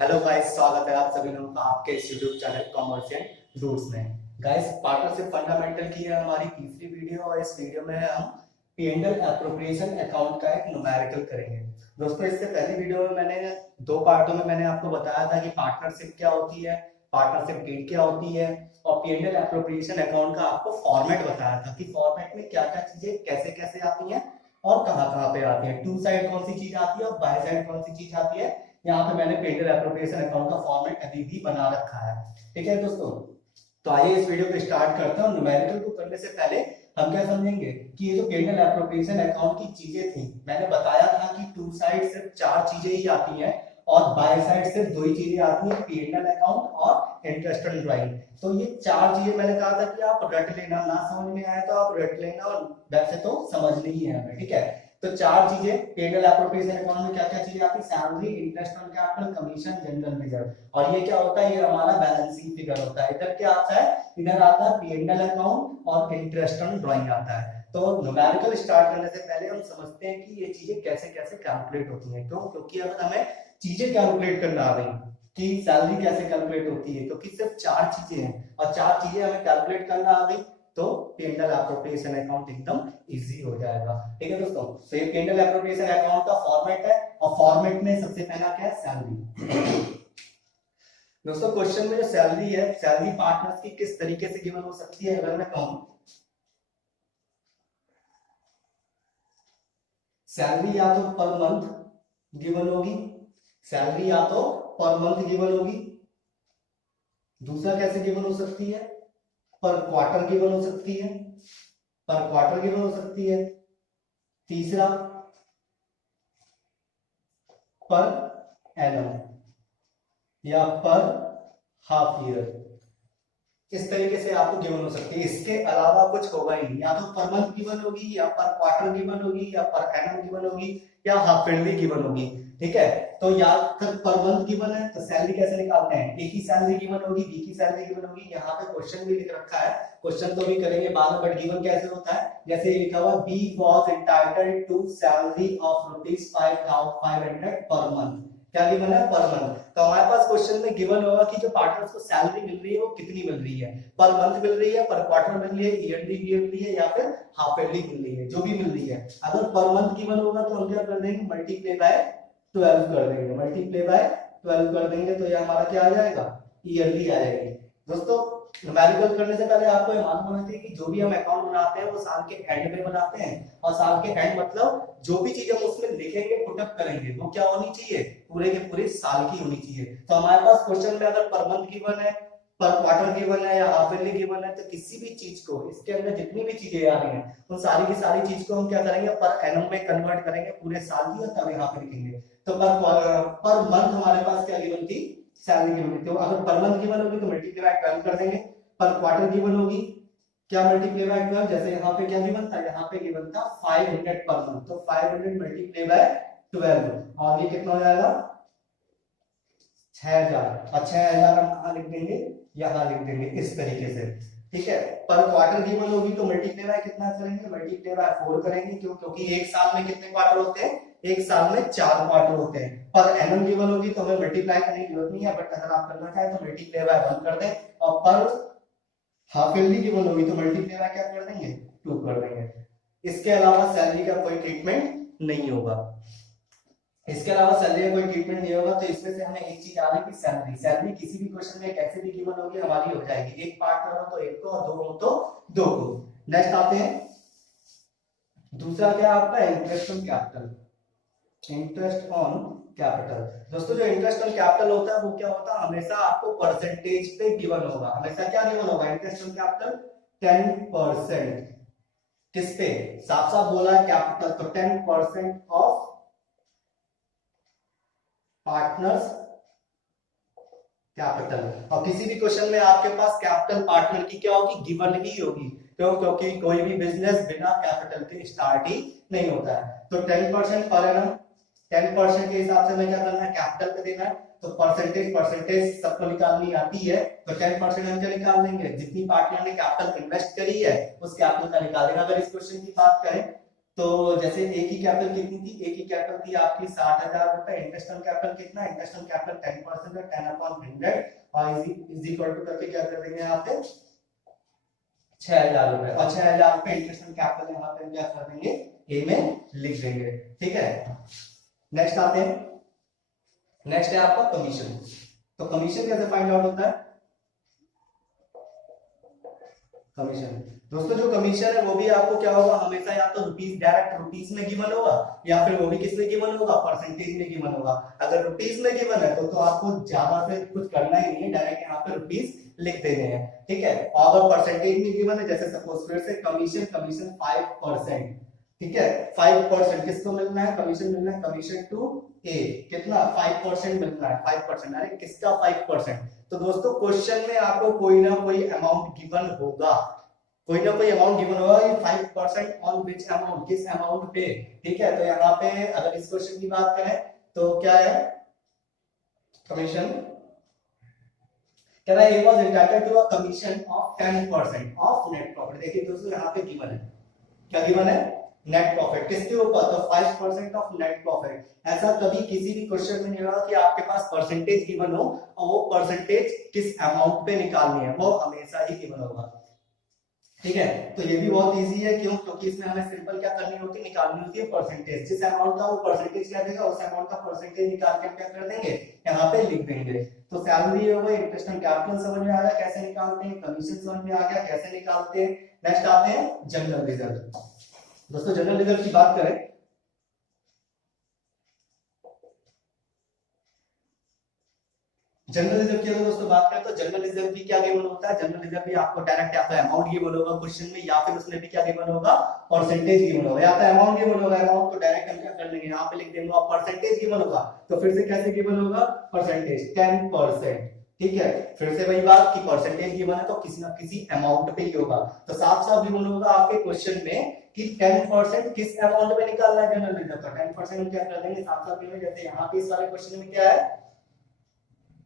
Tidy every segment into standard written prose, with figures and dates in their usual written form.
Hello guys, स्वागत है आप सभी लोगों का आपके इस यूट्यूब चैनल कॉमर्शियल रूट्स में। गाइस, पार्टनरशिप फंडामेंटल की है हमारी तीसरी वीडियो और इस वीडियो में हम P&L एप्रोप्रिएशन अकाउंट का एक न्यूमेरिकल करेंगे। दोस्तों, इससे पहली वीडियो में मैंने दो पार्टों में मैंने आपको बताया था कि पार्टनरशिप क्या होती है, पार्टनरशिप डीड क्या होती है और P&L एप्रोप्रिएशन अकाउंट का आपको फॉर्मेट बताया था कि फॉर्मेट में क्या क्या चीजें कैसे कैसे आती हैं और कहाँ कहाँ पे आती है, टू साइड कौन सी चीज आती है और बाय साइड कौन सी चीज आती है। यहाँ पे मैंने पेंडल एप्रोप्रिएशन अकाउंट का फॉर्मेट अभी भी बना रखा है। ठीक है दोस्तों, तो आइए इस वीडियो को स्टार्ट करते हैं। न्यूमेरिकल को करने से पहले हम क्या समझेंगे कि ये जो पेंडल एप्रोप्रिएशन अकाउंट की चीजें थी, मैंने बताया था कि टू साइड सिर्फ चार चीजें ही आती हैं और बाय साइड सिर्फ दो ही चीजें आती है, पेंडल अकाउंट और इंटरेस्ट ऑन ड्राइंग। तो ये चार चीजें मैंने कहा था कि आप रट लेना, ना समझ में आए तो आप रट लेना और वैसे तो समझनी ही है हमें। ठीक है, तो चार चीजें पेंडल एप्रोप्रिएशन अकाउंट में क्या क्या चीजें आती है, salary, interest on capital, commission, general reserve. और ये क्या होता है, ये हमारा बैलेंसिंग फिगर होता है। इधर क्या आता है, इधर आता है पेंडल अकाउंट और इंटरेस्ट ऑन ड्राइंग आता है। तो न्यूमेरिकल स्टार्ट करने से पहले हम समझते हैं कि ये चीजें कैसे कैसे कैलकुलेट होती हैं। क्यों? क्योंकि अगर हमें चीजें कैलकुलेट करना आ गई कि सैलरी कैसे कैलकुलेट होती है, क्योंकि सिर्फ चार चीजें हैं और चार चीजें हमें कैलकुलेट करना आ गई तो पेंडल एप्रोप्रिएशन अकाउंट एकदम इजी हो जाएगा। ठीक है दोस्तों, तो ये पेंडल एप्रोप्रिएशन अकाउंट का फॉर्मेट है और फॉर्मेट में सबसे पहला क्या है, सैलरी। दोस्तों, क्वेश्चन में जो सैलरी है, सैलरी पार्टनर्स की किस तरीके से गिवन हो सकती है, अगर मैं कहूं सैलरी या तो पर मंथ गिवन होगी, सैलरी या तो पर मंथ गिवन होगी। दूसरा कैसे गिवन हो सकती है, पर क्वार्टर गिवन हो सकती है, पर क्वार्टर गिवन हो सकती है। तीसरा पर एनम या पर हाफ ईयर, इस तरीके से आपको गिवन हो सकती है। इसके अलावा कुछ होगा ही नहीं, या तो पर मंथ गिवन होगी या पर क्वार्टर गिवन होगी या पर एनम गिवन होगी या हाफ ईयरली गिवन होगी। ठीक है, तो या फिर पर मंथ गिवन है तो सैलरी कैसे निकालते हैं, ए की सैलरी गिवन होगी, बी की सैलरी गिवन होगी। यहाँ पे क्वेश्चन भी लिख रखा है, क्वेश्चन तो भी करेंगे बाद में, बट गिवन कैसे होता है, जैसे ये लिखा हुआ B was entitled to salary of ₹5,500 per month. क्या गिवन है, पर मंथ। तो हमारे पास क्वेश्चन में गिवन होगा कि जो पार्टनर्स को सैलरी मिल रही है वो कितनी मिल रही है, पर मंथ मिल रही है, पर क्वार्टर मिल रही है, ईयरली मिल रही है या फिर हाफ ईयरली मिल रही है, जो भी मिल रही है। अगर पर मंथ गिवन होगा तो हम क्या कर देंगे, मल्टीप्लाई बाय 12 कर देंगे, मल्टीप्लाई बाय 12 कर देंगे तो ये हमारा क्या आ जाएगा, ईयरली आ जाएगी। दोस्तों, न्यूमेरिकल करने से पहले आपको ये मालूम होना चाहिए कि जो भी हम अकाउंट बनाते हैं वो साल के एंड में बनाते हैं, और साल के एंड मतलब जो भी चीज हम उसमें लिखेंगे, पुटअप करेंगे, वो क्या होनी चाहिए, पूरे के पूरे साल की होनी चाहिए। तो हमारे पास क्वेश्चन में अगर पर मंथ गिवन है, पर क्वार्टर गिवन है या हाफ ईयरली गिवन है, तो किसी भी चीज को, इसके अंदर जितनी भी चीजें आ रही हैं उन सारी की सारी चीज को हम क्या करेंगे, पर एनम में कन्वर्ट करेंगे पूरे साल की, और तब यहाँ पे लिखेंगे। तो पर मंथ हमारे पास क्या गिवन थी, सैलरी गिवन थी। तो अगर पर मंथ गिवन होगी तो मल्टीप्लाई बाय 12 कर देंगे, पर क्वार्टर गिवन होगी क्या, मल्टीप्लाई बाय 12। जैसे यहाँ पे क्या गिवन था, यहाँ पे गिवन था 500 पर मंथ, तो 500 मल्टीप्लाई बाय 12 और ये कितना हो जाएगा, 6000। और 6000 हम कहाँ लिख देंगे, यहाँ लिख देंगे इस तरीके से। ठीक है, पर क्वार्टर गिवन होगी तो मल्टीप्लाई बाय कितना करेंगे, मल्टीप्लाई बाय 4 करेंगे। क्यों? क्योंकि एक साल में कितने क्वार्टर होते हैं, एक साल में 4 क्वार्टर होते हैं। पर एनम गिवन होगी तो हमें मल्टीप्लाई करने की जरूरत नहीं है, बट अगर आप करना चाहें तो मल्टीप्लाई बाय 1 कर दें। और पर हाफ ईयरली गिवन होगी तो मल्टीप्लाई बाय क्या कर देंगे, 2 कर देंगे। इसके अलावा सैलरी का कोई ट्रीटमेंट नहीं होगा, इसके अलावा सैलरी का कोई ट्रीटमेंट नहीं होगा। तो इसमें से हमें एक चीज आ रही कि सैलरी, सैलरी किसी भी क्वेश्चन में कैसे भी गिवन होगी हमारी हो जाएगी, एक पार्टनर हो तो एक को और दो हो तो दो को। नेक्स्ट आते हैं, दूसरा क्या है आपका, interest on capital. Interest on capital, दोस्तों जो इंटरेस्ट ऑन कैपिटल होता है वो क्या होता है, हमेशा आपको परसेंटेज पे गिवन होगा। हमेशा क्या गिवन होगा, इंटरेस्ट ऑन कैपिटल 10%। किस पे, साफ साफ बोला है कैपिटल, तो 10% ऑफ पार्टनर्स कैपिटल। और किसी भी क्वेश्चन में आपके पास कैपिटल पार्टनर की क्या होगी, गिवन ही होगी। क्यों? क्योंकि कोई भी बिजनेस बिना कैपिटल के स्टार्ट ही नहीं होता है। तो 10% पर एनम, 10% के हिसाब से हमें क्या करना है, कैपिटल पे देना है। तो परसेंटेज, परसेंटेज सबको निकालनी आती है, तो 10% हम क्या निकाल देंगे, जितनी पार्टनर ने कैपिटल इन्वेस्ट करी है उस कैपिटल का निकाल देंगे। अगर इस क्वेश्चन की बात करें तो जैसे ए की कैपिटल कितनी थी, ए की कैपिटल थी आपकी 60,000 रुपए, इंटरेस्ट ऑन कैपिटल कितना, इंटरेस्ट ऑन कैपिटल 10% है, 10/100 और इज इक्वल टू करके क्या कर देंगे यहाँ पे 6,000 रुपए, और 6,000 रुपए इंटरेस्ट ऑन कैपिटल यहाँ पे क्या कर देंगे ए में लिख देंगे। ठीक है, नेक्स्ट आते हैं, नेक्स्ट है आपका कमीशन। तो कमीशन कैसे फाइंड आउट होता है, कमीशन दोस्तों जो कमीशन है वो भी आपको क्या होगा हमेशा या तो रुपीस डायरेक्ट रुपीस में गिवन होगा, या फिर वो भी किस में गिवन होगा, परसेंटेज में गिवन होगा। अगर रुपीस में गिवन है तो आपको ज्यादा से कुछ करना ही नहीं है, डायरेक्ट यहाँ पे रुपीस लिख देने हैं। ठीक है, और अगर परसेंटेज में गिवन है, जैसे सपोज फिर से कमीशन 5%, ठीक है 5% किसको मिलना है, कमीशन मिलना है, कमीशन टू ए कितना 5% मिलना है, 5%, अरे किसका 5%। तो दोस्तों क्वेश्चन में आपको कोई ना कोई अमाउंट गिवन होगा, कोई ना कोई अमाउंट गिवन होगा, 5% ऑन विच अमाउंट, किस अमाउंट पे। ठीक है, तो यहाँ पे अगर इस क्वेश्चन की बात करें तो क्या है, कमीशन कह रहा है was entitled to a commission of 10% of net profit. देखिए दोस्तों यहाँ पे गिवन है, क्या गिवन है, नेट प्रॉफिट, किसके ऊपर, तो 5% ऑफ नेट प्रॉफिट। ऐसा कभी किसी भी क्वेश्चन में नहीं होगा कि आपके पास परसेंटेज गिवन हो और वो परसेंटेज किस अमाउंट पे निकालनी है, वो हमेशा ही गिवन होगा। ठीक है, तो ये भी बहुत इजी है, क्यों, क्योंकि इसमें हमें सिंपल क्या करनी होती है, निकालनी होती है परसेंटेज, जिस अमाउंट का वो परसेंटेज क्या देगा उस अमाउंट का परसेंटेज निकाल के हम क्या कर देंगे यहाँ पे लिख देंगे। तो सैलरी हो गई, इंटरेस्ट ऑन कैपिटल समझ में आ गया कैसे निकालते हैं, कमीशन समझ में आ गया कैसे निकालते हैं। नेक्स्ट आते हैं जनरल रिजर्व। दोस्तों जनरल रिजर्व की बात करें, जनरल रिजर्व की अगर दोस्तों बात करें तो जनरल रिजर्व भी क्या गिवन होता है, जनरल रिजर्व भी आपको डायरेक्ट या तो अमाउंट गिवन होगा क्वेश्चन में, या फिर उसमें भी क्या गिवन होगा, परसेंटेज गिवन होगा। या तो अमाउंट गिवन होगा, अमाउंट तो डायरेक्ट हम क्या कर लेंगे यहाँ पे लिख देंगे, और परसेंटेज गिवन होगा तो फिर से कैसे गिवन होगा, परसेंटेज 10%। ठीक है, फिर से वही बात कि परसेंटेज गिवन है तो किसी ना किसी अमाउंट पे ही होगा, तो साफ साफ गिवन होगा आपके क्वेश्चन में कि 10% किस अमाउंट में निकालना है जनरल रिजर्व का, 10% हम क्या कर देंगे साफ साफ गिवन, जैसे यहाँ पे इस वाले क्वेश्चन में क्या है,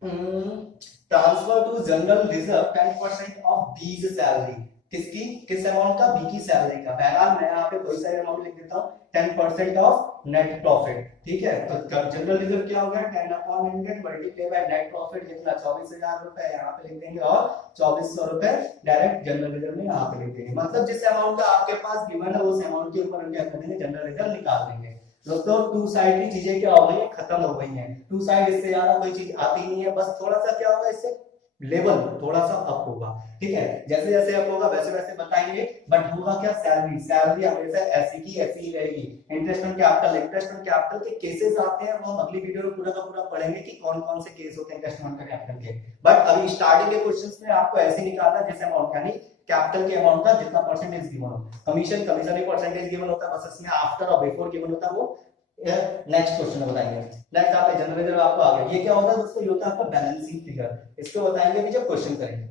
transfer to general reserve 10% of B's salary, किसकी, किस अमाउंट का, बी की सैलरी का। बहरहाल मैं यहाँ पे कोई सा अमाउंट लिख देता हूँ, 10% ऑफ नेट प्रॉफिट। ठीक है, तो जनरल रिजर्व क्या हो गया, 10/100 मल्टीप्लाई बाय नेट प्रॉफिट कितना 24,000 रुपए यहाँ पे लिख देंगे, और 2400 रुपए डायरेक्ट जनरल रिजर्व में यहाँ पे लिख देंगे। मतलब जिस अमाउंट का आपके पास गिवन है उस अमाउंट के ऊपर हम क्या कर देंगे, जनरल रिजर्व निकाल देंगे। दोस्तों टू साइड की चीजें क्या हो गई है, खत्म हो गई हैं, टू साइड इससे ज्यादा कोई चीज आती नहीं है, बस थोड़ा सा क्या होगा इससे लेवल थोड़ा सा अप होगा। ठीक है, जैसे जैसे अप होगा वैसे वैसे बताएंगे, बट होगा क्या, सैलरी, सैलरी हमेशा ऐसी की ऐसी ही रहेगी। Interest on capital, interest on capital के केसेस आते हैं, वो हम अगली वीडियो में पूरा का पूरा पढ़ेंगे कि कौन कौन से केस होते हैं इंटरेस्ट ऑन कैपिटल के। बट अभी स्टार्टिंग के क्वेश्चंस में आपको ऐसे निकालना जैसे अमाउंट, यानी कैपिटल के अमाउंट का जितना परसेंटेज गिवन हो। कमीशन, कमीशन भी परसेंटेज गिवन होता है, बस इसमें आफ्टर और बिफोर गिवन होता है, वो नेक्स्ट क्वेश्चन में बताएंगे। नेक्स्ट आपके जनरल रिजर्व आपको आ गया, ये क्या होता है दोस्तों, ये होता है आपका बैलेंसिंग फिगर, इसको बताएंगे कि जब क्वेश्चन करेंगे।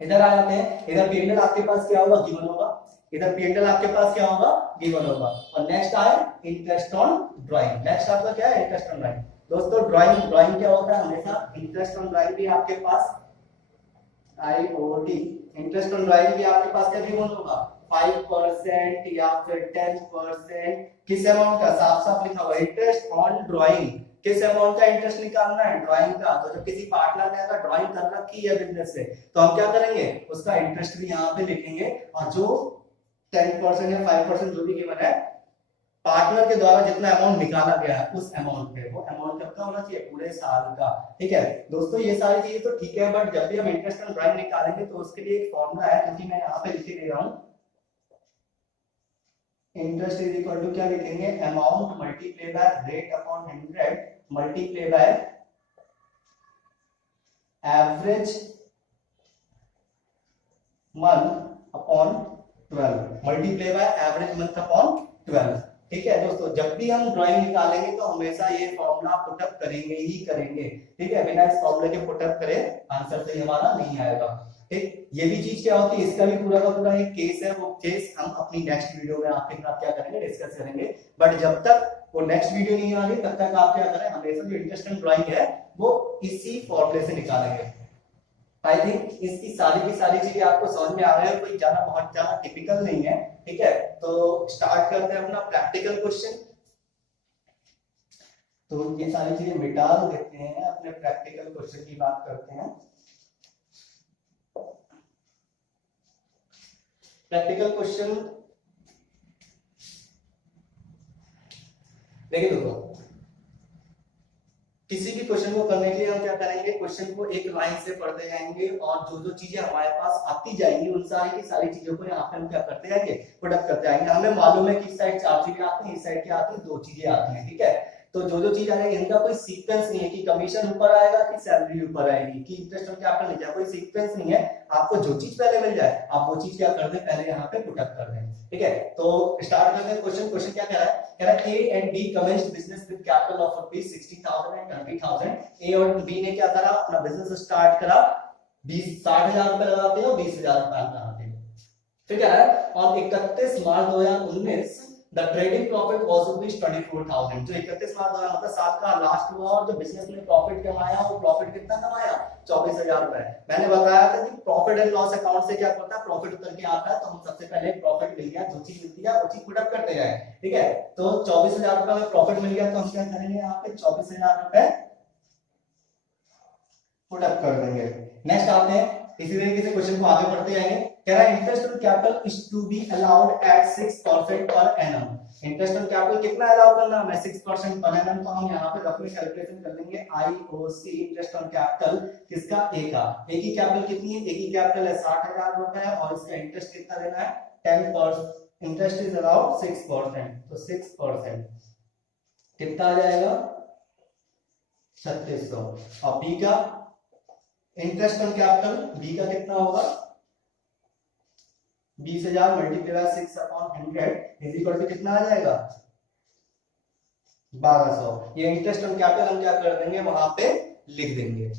इधर आ जाते हैं, इधर पीएनएल आपके पास क्या होगा, गिवन होगा, इधर पीएनएल आपके पास क्या होगा, गिवन होगा। और नेक्स्ट आए इंटरेस्ट ऑन ड्राइंग, नेक्स्ट आपका क्या है, इंटरेस्ट ऑन ड्राइंग। दोस्तों ड्राइंग, ड्राइंग क्या होता है, हमेशा इंटरेस्ट ऑन ड्राइंग भी आपके पास आईओटी, इंटरेस्ट ऑन ड्राइंग भी आपके पास क्या गिवन होगा, 5% या फिर 10%, किस अमाउंट का, साफ साफ लिखा हुआ इंटरेस्ट ऑन ड्राइंग, किस अमाउंट का इंटरेस्ट निकालना है, ड्राइंग का। तो जब किसी पार्टनर ने अगर ड्राइंग कर रखी है बिजनेस से तो हम क्या करेंगे, उसका इंटरेस्ट भी यहाँ पे लिखेंगे, और जो 10% या 5% जो भी गिवन है पार्टनर के द्वारा जितना अमाउंट निकाला गया है उस अमाउंट पे, वो अमाउंट कब का होना चाहिए, पूरे साल का। ठीक है दोस्तों, ये सारी चीजें तो ठीक है, बट जब भी हम इंटरेस्ट ऑन ड्राइंग निकालेंगे तो उसके लिए एक फॉर्मूला है, क्योंकि मैं यहाँ पे लिख दे रहा हूँ, इंटरेस्ट इज इक्वल टू क्या लिखेंगे, amount multiply by rate upon 100 multiply by average month upon 12 multiply by average month upon 12। ठीक है दोस्तों, जब भी हम ड्राइंग निकालेंगे तो हमेशा ये फॉर्मूला पुटअप करेंगे ही करेंगे। ठीक है, बिना इस फॉर्मूले के पुटअप करे आंसर सही हमारा नहीं आएगा। ठीक, ये भी चीज क्या होती है, इसका भी पूरा का पूरा एक केस है, वो केस हम अपनी नेक्स्ट वीडियो में आपके साथ क्या करेंगे, डिस्कस करेंगे। बट जब तक वो नेक्स्ट वीडियो नहीं आ रही तब तक आप क्या करें, हमेशा जो इंटरेस्ट ऑन ड्राइंग है वो इसी फॉर्मूले से निकालेंगे। आई थिंक इसकी सारी की सारी चीजें आपको समझ में आ रही है, कोई ज्यादा बहुत ज्यादा टिपिकल नहीं है। ठीक है, तो स्टार्ट करते हैं अपना प्रैक्टिकल क्वेश्चन। तो ये सारी चीजें मिटा देते हैं, अपने प्रैक्टिकल क्वेश्चन की बात करते हैं। प्रैक्टिकल क्वेश्चन देखिए दोस्तों, किसी भी क्वेश्चन को करने के लिए हम क्या करेंगे, क्वेश्चन को एक लाइन से पढ़ते जाएंगे और जो जो चीजें हमारे पास आती जाएंगी उन सारी की सारी चीजों को यहाँ पे हम क्या करते जाएंगे, प्रोडक्ट करते जाएंगे। हमें मालूम है कि इस साइड 4 चीजें आती हैं, इस साइड क्या आती है, 2 चीजें आती हैं। ठीक है, तो जो जो चीज आएगी इनका कोई सीक्वेंस नहीं है कि कमीशन ऊपर आएगा कि सैलरी ऊपर आएगी कि इंटरेस्ट ऑन कैपिटल नहीं जाए, कोई सीक्वेंस नहीं है। आपको जो चीज पहले मिल जाए आप वो चीज क्या कर दें, पहले यहाँ पे पुटअप कर दें। ठीक है, तो स्टार्ट करते हैं क्वेश्चन। क्वेश्चन क्या कह रहा है, कह रहा है A and B commenced business with capital of rupees 60,000 and 20,000। A और बी ने क्या करा, अपना बिजनेस स्टार्ट करा, 60,000 रुपए लगाते हैं और 20,000 रुपए लगाते हैं। ठीक है, और 31 मार्च 2019 the trading profit was rupees 24,000। जो 31 मार्च 2019 मतलब साल का लास्ट हुआ और जो बिजनेस ने प्रॉफिट कमाया वो प्रॉफिट कितना कमाया, 24,000 रुपए। मैंने बताया था कि प्रॉफिट एंड लॉस अकाउंट से क्या होता है, प्रॉफिट उतर के आता है, तो हम सबसे पहले प्रॉफिट मिल गया, जो चीज मिलती है वो चीज पुट अप करते जाए। ठीक है, तो 24,000 रुपए में प्रॉफिट मिल गया तो हम क्या करेंगे, यहाँ पे 24,000 रुपए पुट अप कर देंगे। नेक्स्ट आते हैं, इसी तरीके से क्वेश्चन को आगे बढ़ते जाएंगे। कह रहा है interest on capital is to be allowed at 6% per annum. Interest on capital कितना अलाउ करना है, 6% पर एनम। तो हम यहाँ पे रफली कैलकुलेशन कर लेंगे, आईओसी इंटरेस्ट ऑन कैपिटल किसका, ए का। ए की कैपिटल कितनी है, ए की कैपिटल है 60,000 रुपए और इसका इंटरेस्ट कितना देना है, 10%। इंटरेस्ट इज अलाउड 6%, तो 6% कितना आ जाएगा, 3600। और बी का इंटरेस्ट ऑन कैपिटल, बी का कितना होगा, 20,000 मल्टीप्लाई 6/100 इज इक्वल टू कितना आ जाएगा, 1200। ये इंटरेस्ट ऑन कैपिटल हम क्या कर देंगे, वहां पे लिख देंगे।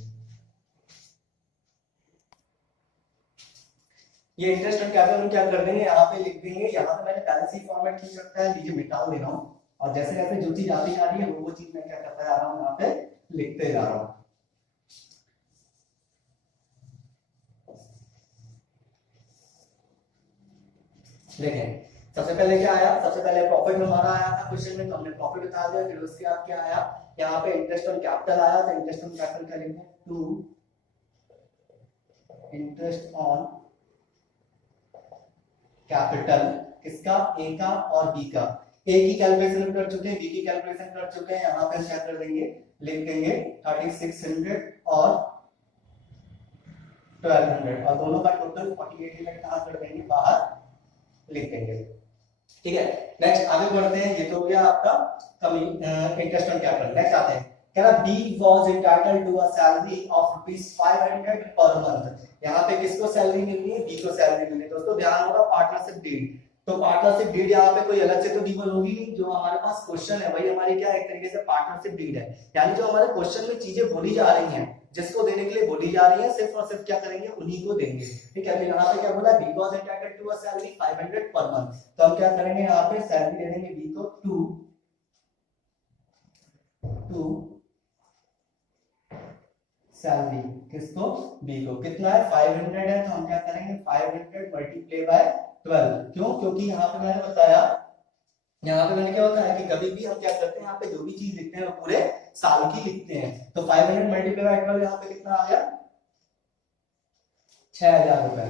ये इंटरेस्ट ऑन कैपिटल हम क्या कर देंगे, यहाँ पे लिख देंगे। यहाँ पे मैंने पहले से ही फॉर्मेट की रखा है, लीजिए मिटा दे रहा हूँ और जैसे जैसे जो चीज आती जा रही है वो चीज मैं क्या करता जा रहा हूँ, यहाँ पे लिखते जा रहा हूँ। देखें सबसे पहले क्या आया, सबसे पहले प्रॉफिट हमारा आया था क्वेश्चन में, तो हमने प्रॉफिट बता दिया। फिर उसके बाद क्या आया, यहाँ पे इंटरेस्ट ऑन कैपिटल आया, तो इंटरेस्ट ऑन कैपिटल क्या लिखेंगे, टू इंटरेस्ट ऑन कैपिटल किसका, ए का और बी का। ए की कैलकुलेशन कर चुके हैं, बी की कैलकुलेशन कर चुके हैं। यहाँ पे क्या कर देंगे, लिख देंगे 3600 और 1200 और दोनों का टोटल 4800 कहाँ कर देंगे, बाहर लिख देंगे। ठीक है, नेक्स्ट आगे बढ़ते हैं। ये तो हो गया आपका कमी इंटरेस्ट ऑन कैपिटल। नेक्स्ट आते हैं, कह रहा B was entitled to a salary of rupees 500 per month. यहाँ पे किसको सैलरी मिलनी है, बी को सैलरी मिलनी है। दोस्तों ध्यान होगा पार्टनरशिप डीड, तो पार्टनरशिप डीड यहाँ पे कोई अलग से तो डील होगी नहीं। जो हमारे पास क्वेश्चन है वही हमारी क्या एक तरीके से पार्टनरशिप डीड है, यानी जो हमारे क्वेश्चन में चीजें बोली जा रही हैं, जिसको देने के लिए बोली जा रही है, सिर्फ और सिर्फ क्या करेंगे, उन्हीं को देंगे। ठीक है, तो यहाँ पे क्या बोला, B was entitled to a salary 500 per month, तो हम क्या करेंगे, यहाँ पे सैलरी दे देंगे बी को टू सैलरी, किसको, बी को। कितना है, 500 है, तो हम क्या करेंगे 500 मल्टीप्लाई बाय 12। क्यों, क्योंकि यहाँ पे मैंने बताया, यहाँ पे मैंने क्या बताया कि कभी भी हम क्या करते हैं, यहाँ पे जो भी चीज लिखते हैं वो पूरे साल की लिखते हैं। तो 500 मल्टीप्लाई बाय 12 यहाँ पे कितना आ गया, 6,000 रुपए।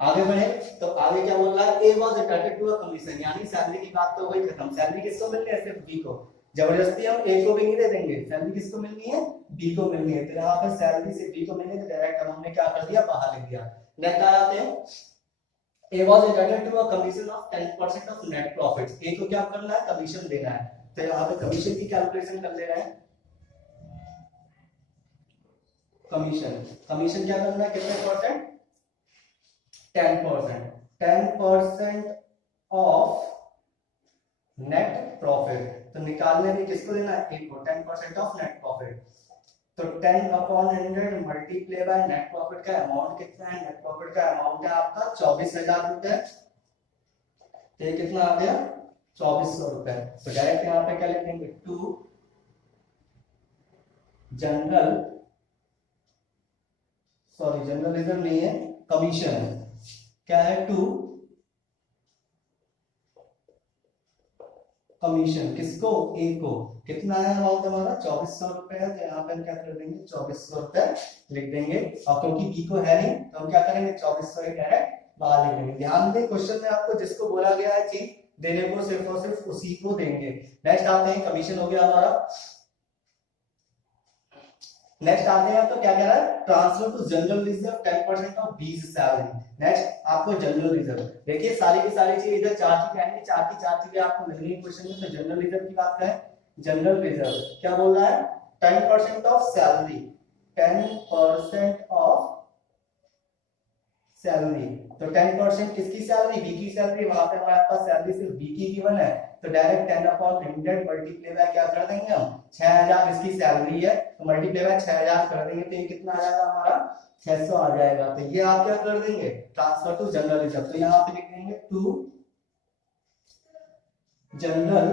आगे बढ़े तो आगे क्या बोल रहा है, A was entitled to a commission, यानी सैलरी की बात तो हो गई खत्म। सैलरी किसको मिलनी है, सिर्फ बी को। जबरदस्ती हम ए को भी नहीं दे देंगे, सैलरी किसको मिलनी है, बी को मिलनी है। तो यहाँ पे सैलरी सिर्फ बी को मिलनी है, तो डायरेक्ट हमने क्या कर दिया, बाहर लिख दिया। नेक्स्ट आ जाते हैं, A was entitled to a commission of 10% of net profits. A को क्या करना है, कमीशन देना है, तो यहाँ पे कमीशन की कैलकुलेशन कर ले रहे हैं। कमीशन, कमीशन क्या करना है, कितने परसेंट, 10%। 10% ऑफ नेट प्रॉफिट, तो निकालने में किसको देना है, ए को। 10% ऑफ नेट प्रॉफिट, तो 10/100 मल्टीप्लाई बाय नेट प्रॉफिट का अमाउंट कितना है, नेट प्रॉफिट का अमाउंट है आपका 24,000 रुपए। तो ये कितना आ गया, 2400 रुपए। तो डायरेक्ट यहाँ पे क्या लिखेंगे, to general sorry general reserve नहीं है, कमीशन है। क्या है? टू कमीशन, किसको? ए को। कितना है अमाउंट हमारा? 2400 रुपए है, तो यहाँ पे हम क्या कर देंगे? 2400 रुपए लिख देंगे। और क्योंकि बी को है नहीं तो हम क्या करेंगे? 2400 ही डायरेक्ट बाहर लिख देंगे। ध्यान दें क्वेश्चन में आपको जिसको बोला गया है चीज देने को सिर्फ और सिर्फ उसी को देंगे। नेक्स्ट आते हैं, कमीशन हो गया हमारा। नेक्स्ट आते हैं तो क्या कह रहा है? Transfer to general reserve 10% of B's salary. Next आपको जनरल रिजर्व, देखिए सारी की सारी चीज इधर चार चीजें आएंगी, चार की चार चीजें आपको मिल रही है क्वेश्चन में। तो जनरल रिजर्व की बात करें, जनरल रिजर्व क्या बोल रहा है? 10% ऑफ सैलरी, 10% ऑफ सैलरी। तो 10% किसकी सैलरी? बी की सैलरी। वहां पे हमारे पास सैलरी सिर्फ बी की गिवन है, तो डायरेक्ट 10/100 मल्टीप्लाई बाय क्या कर देंगे हम? 6000 इसकी सैलरी है, तो मल्टीप्लाई बाय 6000 कर देंगे, तो ये कितना आ जाएगा हमारा? 600 आ जाएगा। तो ये आप क्या कर देंगे? Transfer to general reserve. तो यहाँ पे लिख देंगे to general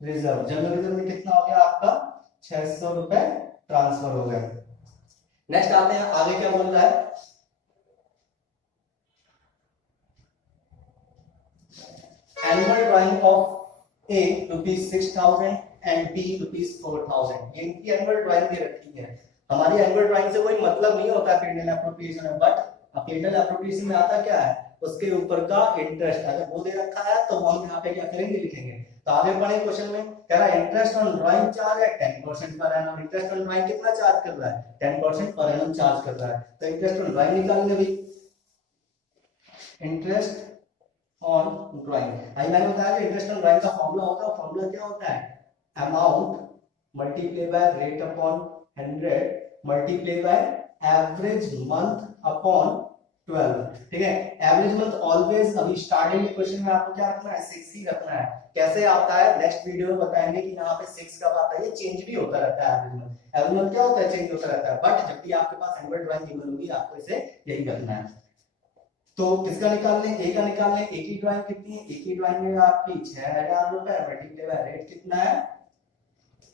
reserve. General reserve में कितना हो गया आपका? 600 रुपए ट्रांसफर हो गया। नेक्स्ट आते हैं, आगे क्या बोल रहा है? Annual drawing of A ₹6000 and B ₹4000। ये इनकी एनुअल ड्राइंग दे रखी है। हमारी एनुअल ड्राइंग से कोई मतलब नहीं होता पेंडल एप्रोप्रिएशन में, बट पेंडल एप्रोप्रिएशन में आता क्या है? उसके ऊपर का इंटरेस्ट अगर वो दे रखा है तो हम यहाँ पे क्या करेंगे? लिखेंगे। तो आगे पढ़े क्वेश्चन में, कह रहा है इंटरेस्ट ऑन ड्राइंग चार्ज है 10% पर एनम। इंटरेस्ट ऑन ड्राइंग कितना चार्ज कर रहा है? 10% पर एनम चार्ज कर रहा है। तो इंटरेस्ट ऑन ड्राइंग निकालेंगे भाई। इंटरेस्ट ऑन ड्राइंग, आई मैंने बताया कि इंटरेस्ट ऑन ड्राइंग का फॉर्मूला होता है। फॉर्मूला क्या होता है? Amount multiply by rate upon 100 multiply by average month upon 12। ठीक है, एवरेज मंथ ऑलवेज अभी स्टार्टिंग के क्वेश्चन में आपको क्या रखना है? 6 ही रखना है। कैसे आता है नेक्स्ट वीडियो में बताएंगे कि यहाँ पे 6 कब आता है। ये चेंज भी होता रहता है एवरेज मंथ। एवरेज मंथ क्या होता है? चेंज होता रहता है, बट जब भी आपके पास एनुअल ड्राइंग गिवन होगी आपको इसे यही करना है। तो किसका निकाल लें? ए का निकाल लें। ए की ड्राइंग कितनी है? ए की ड्राइंग में आपकी 6000 रुपए, मल्टीप्लाई बाय रेट कितना है?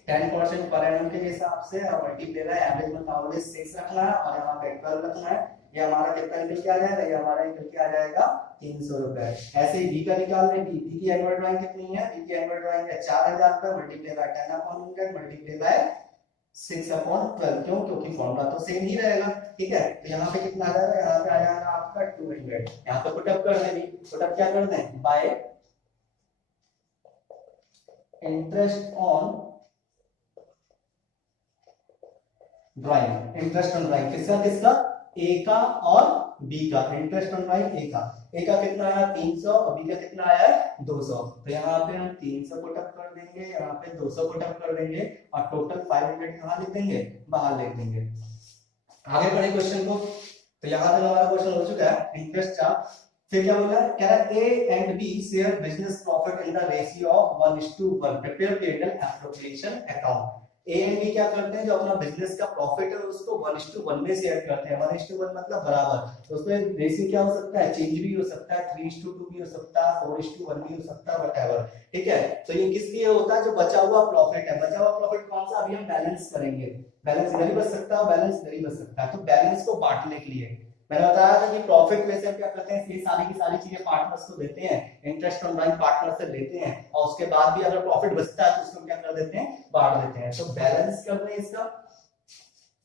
10% पर एनम के हिसाब से, और multiply by average month always 6 रखना है, और यहाँ पे 12 रखना है। ये हमारा कितना निकल के आ जाएगा? ये हमारा निकल के आ जाएगा 300 रुपए। ऐसे ही बी का निकाल लें। बी की एनुअल ड्राइंग कितनी है? बी की एनुअल ड्राइंग है 4000 रुपए, मल्टीप्लाई बाय 10/100 मल्टीप्लाई बाय 6/12। क्यों? क्योंकि फॉर्मूला तो सेम ही रहेगा। ठीक है, तो यहाँ पे कितना आ जाएगा? यहाँ पे आ जाएगा आपका 200। यहाँ पे पुटअप कर दें। पुटअप क्या कर दें? Bye interest on drawing. Interest on drawing किसका किसका? ए का और बी का। इंटरेस्ट ऑन ड्राइंग ए का। ए का कितना आया? 300, और बी का कितना आया है? 200। तो यहाँ पे हम 300 पुटअप कर देंगे, यहाँ पे 200 पुटअप कर देंगे, और टोटल 500 कहाँ लिख देंगे? बाहर लिख देंगे। आगे बढ़े क्वेश्चन को। तो यहाँ तक हमारा क्वेश्चन हो चुका है इंटरेस्ट का। फिर क्या बोला है? कह रहा है A and B share business profit in the ratio of 1:1। Prepare P and L appropriation account. A and B क्या करते हैं? जो अपना बिजनेस का प्रॉफिट है उसको 1:1 में शेयर करते हैं। 1:1 मतलब बराबर। तो उसमें रेशियो क्या हो सकता है? चेंज भी हो सकता है, 3:2 भी हो सकता है, 4:1 भी हो सकता है, व्हाटएवर। ठीक है, तो ये किस लिए होता है? जो बचा हुआ प्रॉफिट है। बचा हुआ प्रॉफिट कौन सा? अभी हम बैलेंस करेंगे। बैलेंस इधर ही बच सकता है, बैलेंस इधर ही बच सकता है। तो बैलेंस को बांटने के लिए मैंने बताया था कि प्रॉफिट में से हम क्या करते हैं? ये सारी की सारी चीजें पार्टनर्स को देते हैं। इंटरेस्ट ऑन ड्राइंग पार्टनर से लेते हैं, और उसके बाद भी अगर प्रॉफिट बचता है तो उसको क्या कर देते हैं? बांट देते हैं। तो बैलेंस कर रहे हैं इसका।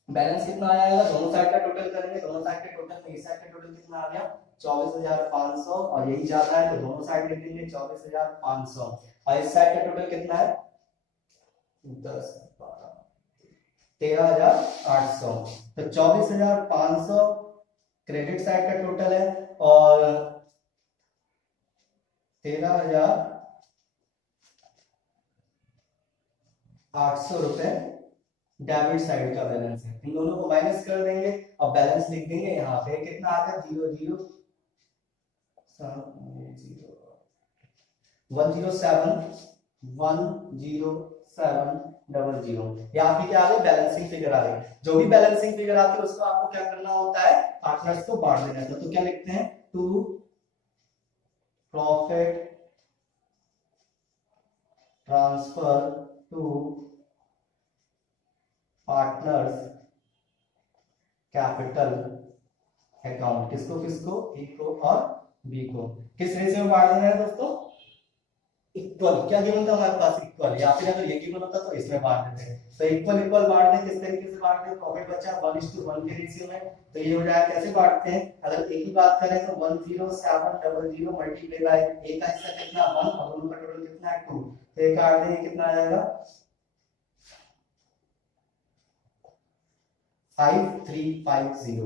बैलेंस कितना आएगा? दोनों साइड का टोटल करेंगे। दोनों साइड के टोटल में इस साइड का टोटल कितना आ गया? 24500, और यही ज्यादा है तो दोनों साइड लिख देंगे 24500। और इस साइड का टोटल कितना है? 10 12 13800। तो 24500 क्रेडिट साइड का टोटल है, और 13800 रुपए डेबिट साइड का बैलेंस है। इन दोनों को माइनस कर देंगे और बैलेंस लिख देंगे। यहाँ पे कितना आ गया? 10700। ये आपकी क्या आ गई? बैलेंसिंग फिगर आ गई। जो भी बैलेंसिंग फिगर आती है उसको आपको क्या करना होता है? पार्टनर्स को बांट देना होता है। तो क्या लिखते हैं? To profit transfer to partners capital account. किसको किसको? ए को और बी को। किस रेशियो में बांट देना है दोस्तों? इक्वल। क्या गिवन था हमारे पास? इक्वल। या फिर अगर ये गिवन होता तो इसमें बांट देते हैं। तो इक्वल इक्वल बांट दें। किस तरीके से बांट दें? प्रॉफिट बचा 1:1 के रेशियो में, तो ये हो जाएगा कैसे बांटते हैं? अगर एक ही बात करें तो 10700 मल्टीप्लाई बाय ए का हिस्सा कितना 1 और दोनों का टोटल कितना है 2, तो ये काट देंगे कितना आ जाएगा 5350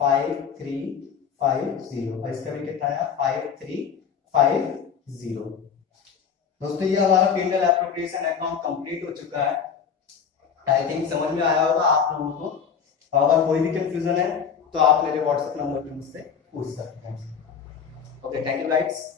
5350 और इसका भी कितना आया 5350। दोस्तों ये हमारा P&L एप्रोप्रिएशन अकाउंट कंप्लीट हो चुका है। आई थिंक समझ में आया होगा आप लोगों को। अगर कोई भी कंफ्यूजन है तो आप मेरे व्हाट्सएप नंबर पे मुझसे पूछ सकते हैं। Okay, thank you guys.